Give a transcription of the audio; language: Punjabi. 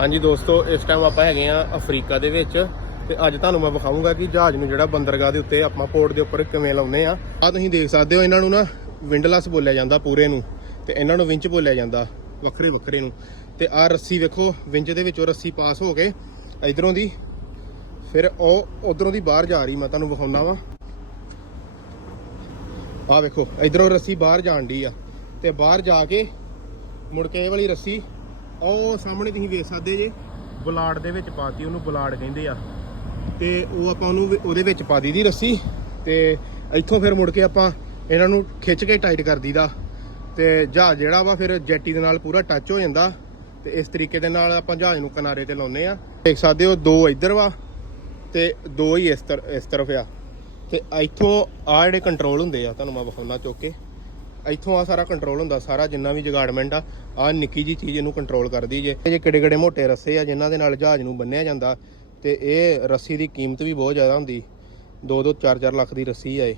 ਹਾਂਜੀ ਦੋਸਤੋ, ਇਸ ਟਾਈਮ ਆਪਾਂ ਹੈਗੇ ਆ ਅਫਰੀਕਾ ਦੇ ਵਿੱਚ ਤੇ ਅੱਜ ਤੁਹਾਨੂੰ ਮੈਂ ਵਿਖਾਊਂਗਾ ਕਿ ਜਹਾਜ਼ ਨੂੰ ਜਿਹੜਾ ਬੰਦਰਗਾਹ ਦੇ ਉੱਤੇ ਆਪਾਂ ਪੋਰਟ ਦੇ ਉੱਪਰ ਕਿਵੇਂ ਲਾਉਂਦੇ ਆ ਆ ਤੁਸੀਂ ਦੇਖ ਸਕਦੇ ਹੋ ਇਹਨਾਂ ਨੂੰ ਨਾ ਵਿੰਡਲੈਸ ਬੋਲਿਆ ਜਾਂਦਾ ਪੂਰੇ ਨੂੰ ਤੇ ਇਹਨਾਂ ਨੂੰ ਵਿੰਚ ਬੋਲਿਆ ਜਾਂਦਾ ਵੱਖਰੇ ਵੱਖਰੇ ਨੂੰ ਤੇ ਆ ਰੱਸੀ ਵੇਖੋ ਵਿੰਚ ਦੇ ਵਿੱਚੋਂ ਰੱਸੀ ਪਾਸ ਹੋ ਕੇ ਇਧਰੋਂ ਦੀ ਫਿਰ ਉਹ ਉਧਰੋਂ ਦੀ ਬਾਹਰ ਜਾ ਰਹੀ ਮੈਂ ਤੁਹਾਨੂੰ ਵਿਖਾਉਂਦਾ ਵਾਂ। ਆ ਵੇਖੋ, ਇਧਰੋਂ ਰੱਸੀ ਬਾਹਰ ਜਾਣ ਦੀ ਆ ਤੇ ਬਾਹਰ ਜਾ ਕੇ ਮੁੜ ਕੇ ਇਹ ਵਾਲੀ ਰੱਸੀ ਉਹ ਸਾਹਮਣੇ ਤੁਸੀਂ ਵੇਖ ਸਕਦੇ ਜੇ, ਬੁਲਾੜ ਦੇ ਵਿੱਚ ਪਾਤੀ, ਉਹਨੂੰ ਬੁਲਾੜ ਕਹਿੰਦੇ ਆ। ਤੇ ਉਹ ਆਪਾਂ ਉਹਨੂੰ ਉਹਦੇ ਵਿੱਚ ਪਾ ਦੀ ਦੀ ਰੱਸੀ, ਤੇ ਇੱਥੋਂ ਫਿਰ ਮੁੜ ਕੇ ਆਪਾਂ ਇਹਨਾਂ ਨੂੰ ਖਿੱਚ ਕੇ ਟਾਈਟ ਕਰ ਦੀਦਾ ਤੇ ਜਹਾਜ਼ ਜਿਹੜਾ ਵਾ ਫਿਰ ਜੈਟੀ ਦੇ ਨਾਲ ਪੂਰਾ ਟੱਚ ਹੋ ਜਾਂਦਾ। ਤੇ ਇਸ ਤਰੀਕੇ ਦੇ ਨਾਲ ਆਪਾਂ ਜਹਾਜ਼ ਨੂੰ ਕਿਨਾਰੇ ਤੇ ਲਾਉਂਦੇ ਆ। ਦੇਖ ਸਕਦੇ ਹੋ, ਦੋ ਇੱਧਰ ਵਾ ਤੇ ਦੋ ਹੀ ਇਸ ਤਰ ਇਸ ਤਰਫ ਆ। ਤੇ ਇੱਥੋਂ ਆ ਜਿਹੜੇ ਕੰਟਰੋਲ ਹੁੰਦੇ ਆ, ਤੁਹਾਨੂੰ ਮੈਂ ਵਿਖਾਉਣਾ ਚੁੱਕ ਕੇ। ਇੱਥੋਂ ਆ ਸਾਰਾ ਕੰਟਰੋਲ ਹੁੰਦਾ, ਸਾਰਾ ਜਿੰਨਾ ਵੀ ਜਗਾੜਮੈਂਟ ਆ ਆ ਨਿੱਕੀ ਜੀ ਚੀਜ਼ ਇਹਨੂੰ ਕੰਟਰੋਲ ਕਰਦੀ ਜੇ। ਇਹ ਕਿਹੜੇ ਕਿਹੜੇ ਮੋਟੇ ਰੱਸੇ ਆ, ਜਿਨ੍ਹਾਂ ਦੇ ਨਾਲ ਜਹਾਜ਼ ਨੂੰ ਬੰਨਿਆ ਜਾਂਦਾ, ਤੇ ਇਹ ਰੱਸੀ ਦੀ ਕੀਮਤ ਵੀ ਬਹੁਤ ਜ਼ਿਆਦਾ ਹੁੰਦੀ। 2-2 4-4 ਲੱਖ ਦੀ ਰੱਸੀ ਆ ਇਹ।